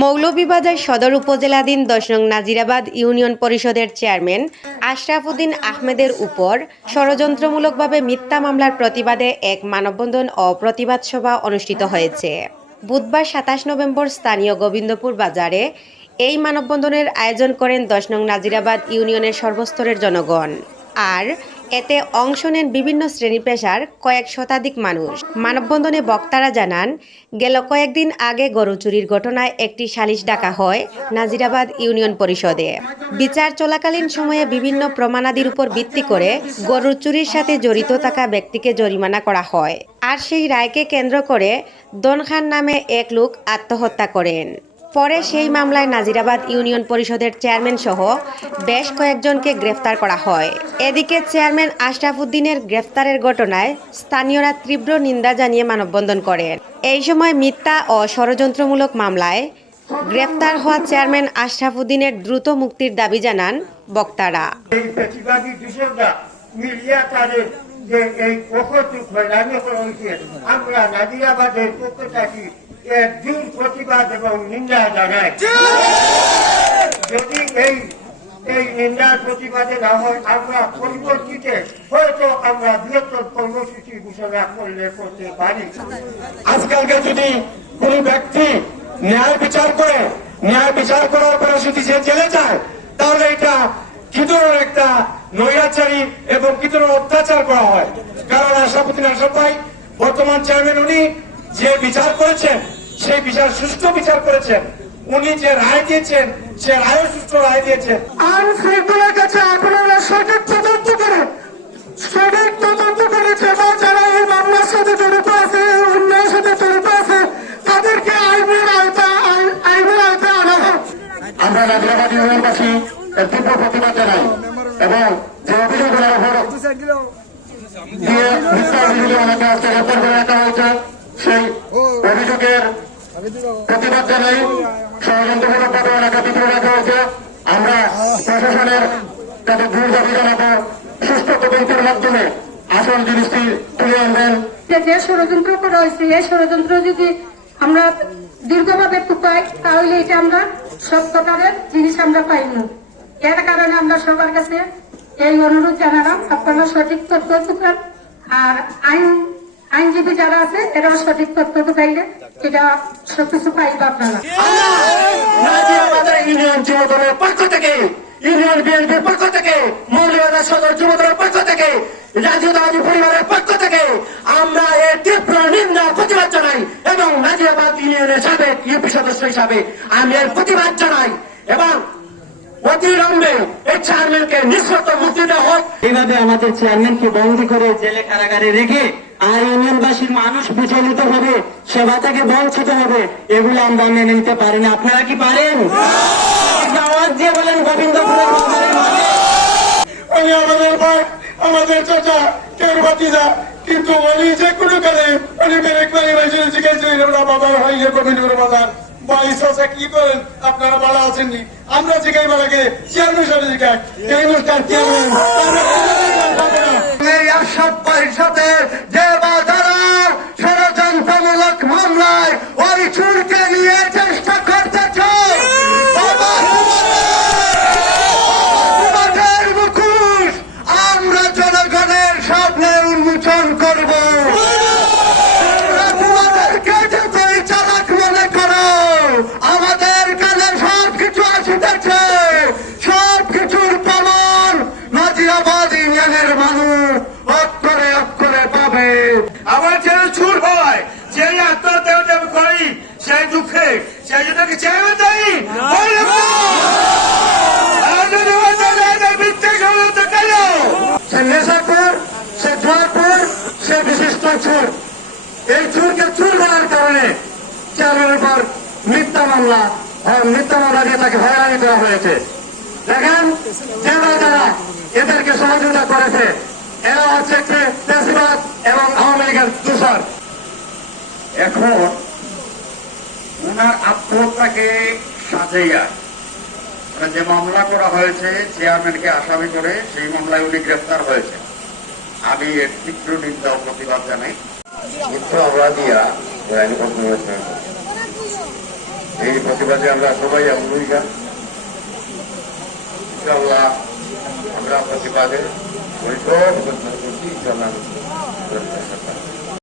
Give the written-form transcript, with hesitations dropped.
মৌলভীবাজার সদর উপজেলাধীন ১০ নং নাজিরাবাদ ইউনিয়ন পরিষদের চেয়ারম্যান আশরাফ উদ্দিন আহমেদের উপর ষড়যন্ত্রমূলকভাবে মিথ্যা মামলার প্রতিবাদে এক মানববন্ধন ও প্রতিবাদ সভা অনুষ্ঠিত হয়েছে। বুধবার ২৭ নভেম্বর স্থানীয় গোবিন্দপুর বাজারে এই মানববন্ধনের আয়োজন করেন ১০ নং নাজিরাবাদ ইউনিয়নের সর্বস্তরের জনগণ। আর এতে অংশ নেন বিভিন্ন শ্রেণী পেশার কয়েক শতাধিক মানুষ। মানববন্ধনে বক্তারা জানান, গেল কয়েকদিন আগে গরু চুরির ঘটনায় একটি সালিশ ডাকা হয় নাজিরাবাদ ইউনিয়ন পরিষদে। বিচার চলাকালীন সময়ে বিভিন্ন প্রমাণাদির উপর ভিত্তি করে গরু চুরির সাথে জড়িত থাকা ব্যক্তিকে জরিমানা করা হয়। আর সেই রায়কে কেন্দ্র করে দন খান নামে এক লোক আত্মহত্যা করেন। পরে সেই মামলায় নাজিরাবাদ ইউনিয়ন পরিষদের চেয়ারম্যান সহ বেশ কয়েকজনকে গ্রেফতার করা হয়। এদিকে চেয়ারম্যান আশরাফ উদ্দিনের গ্রেফতারের ঘটনায় স্থানীয়রা তীব্র নিন্দা জানিয়ে মানববন্ধন করেন। এই সময় মিথ্যা ও ষড়যন্ত্রমূলক মামলায় গ্রেফতার হওয়া চেয়ারম্যান আশরাফ উদ্দিনের দ্রুত মুক্তির দাবি জানান বক্তারা। আমরা নাজিরাবাদের পক্ষ থেকে দৃঢ় প্রতিবাদ এবং নিন্দা জানাই। যদি এই নিন্দার প্রতিবাদে না হয়, আমরা পরবর্তীতে হয়তো আমরা বৃহত্তর কর্মসূচি ঘোষণা করতে পারি। আজকালকে যদি কোন ব্যক্তি ন্যায় বিচার করার পরে যদি সে জেলে যায়, তাহলে এটা কি ধরনের একটা নৈরাচারী এবং কি ধরনের অত্যাচার করা হয়। কারণ আশরাফ ভাই বর্তমান চেয়ারম্যান, উনি যে বিচার করেছেন সেই বিচার সুষ্ঠু বিচার করেছেন। উনি যে রায় দিয়েছেন সে রায় সুষ্ঠু রায় দিয়েছেন। আইন শৃঙ্খলার কাছে আপনারা সঠিক তদন্ত করে যারা এই মামলার সাথে জড়িত আছে, অন্যায়ের সাথে জড়িত আছে, তাদেরকে আইনের আওতায় আনা হোক। আমরা নাজিরাবাদ ইউনিয়নবাসী এর তীব্র প্রতিবাদ জানাই এবং যে অভিযোগগুলোর উপর দিয়ে মিথ্যা অভিযোগে অনেকে হস্তক্ষেপ করে রাখা হয়েছে, সেই অভিযোগের প্রতিবাদ জানাই। ষড়যন্ত্রমূলকভাবে এলাকা ভিতরে রাখা হয়েছে। আমরা প্রশাসনের কাছে দূর দাবি জানাবো, সুষ্ঠু তদন্তের মাধ্যমে আসল জিনিসটি তুলে আনবেন। যে ষড়যন্ত্র করা হয়েছে, এই ষড়যন্ত্র যদি আমরা দীর্ঘভাবে টুকাই, তাহলে এটা আমরা সত্যতারের জিনিস আমরা পাই না। এর কারণে আমরা সবার কাছে এই অনুরোধ জানালাম, আপনারা সঠিক তথ্য টুকান। আর আইনজীবী যারা আছে এরাও সঠিক তথ্য টুকাইলে এটা সবকিছু পাইবে আপনারা। নাজিরাবাদ ইউনিয়ন যুবদলের পক্ষ থেকে, ইউনিয়ন বিএনপির পক্ষ থেকে, মৌলভীবাজার সদর যুবদলের পক্ষ থেকে, জাতীয়তাবাদী পরিবারের পক্ষ থেকে আমরা এর তীব্র নিন্দা প্রতিবাদ জানাই এবং নাজিরাবাদ ইউনিয়নের সাবেক ইউপি সদস্য হিসাবে আমি এর প্রতিবাদ জানাই এবং অতিবিলম্বে এই চেয়ারম্যানকে নিঃশর্ত মুক্তি দেওয়া হোক। এইভাবে আমাদের চেয়ারম্যানকে বন্দী করে জেলে কারাগারে রেখে আর ইউনিয়নবাসীর মানুষ বিচলিত হবে, সেবা থেকে বঞ্চিত হবে, এগুলো আমরা মেনে নিতে পারি না। আপনারা কি পারেন? আওয়াজ দিয়ে বলেন গোবিন্দপুরের বাজারের মাঝে। আমি আমাদের ভাই, আমাদের চাচা, কেউ ভাতিজা, কিন্তু উনি যে কোনো কালে উনি মেরে জিজ্ঞাসা বাজার হয় যে গোবিন্দপুরের বাজার বাইশ আছে কি করেন আপনারা ভালো আছেননি? আমরা জিজ্ঞাই বেলাকে চেয়ারম্যান সাথে জিজ্ঞাই এই অনুষ্ঠান সাথে যে বাজারা ষড়যন্ত্রমূলক মামলায় ওই চুরকে নিয়ে চেষ্টা করতেছে, মুখোশ আমরা জনগণের সামনে উন্মোচন করব। তোমাদেরকে যতই চালাক মনে করো, আমাদের কানে সবকিছু আসিতেছে, সবকিছুর প্রমাণ নাজিরাবাদ ইউনিয়নের মানুষ অক্ষরে অক্ষরে পাবে। আমার ছেলে চুর হয়, সেই আত্মহত্যা করি, সেই দুঃখে সেই জন্য কি চেয়ারম্যান দায়ী? সে নেশাখোর, সে জোয়ারখোর, সে বিশিষ্ট চোর। এই চোরকে চোর হওয়ার কারণে চেয়ারম্যানের পর মিথ্যা মামলা দিয়ে তাকে হয়রানি করা হয়েছে। দেখেন যারা এদেরকে সহযোগিতা করেছে, এরা হচ্ছে একটি ফ্যাসিবাদ এবং আওয়ামী লীগের দূষণ। এখন ওনার আত্মহত্যাকে সাজাইয়া যে মামলা করা হয়েছে চেয়ারম্যানকে আসামি করে, সেই মামলায় উনি গ্রেফতার হয়েছে। আমি এর তীব্র নিন্দা ও প্রতিবাদ জানাই। মিথ্যা মামলা দিয়া এই প্রতিবাদে আমরা সবাই ভূমিকা ইনশাআল্লাহ আমরা প্রতিবাদে ওই সব ইনশাআল্লাহ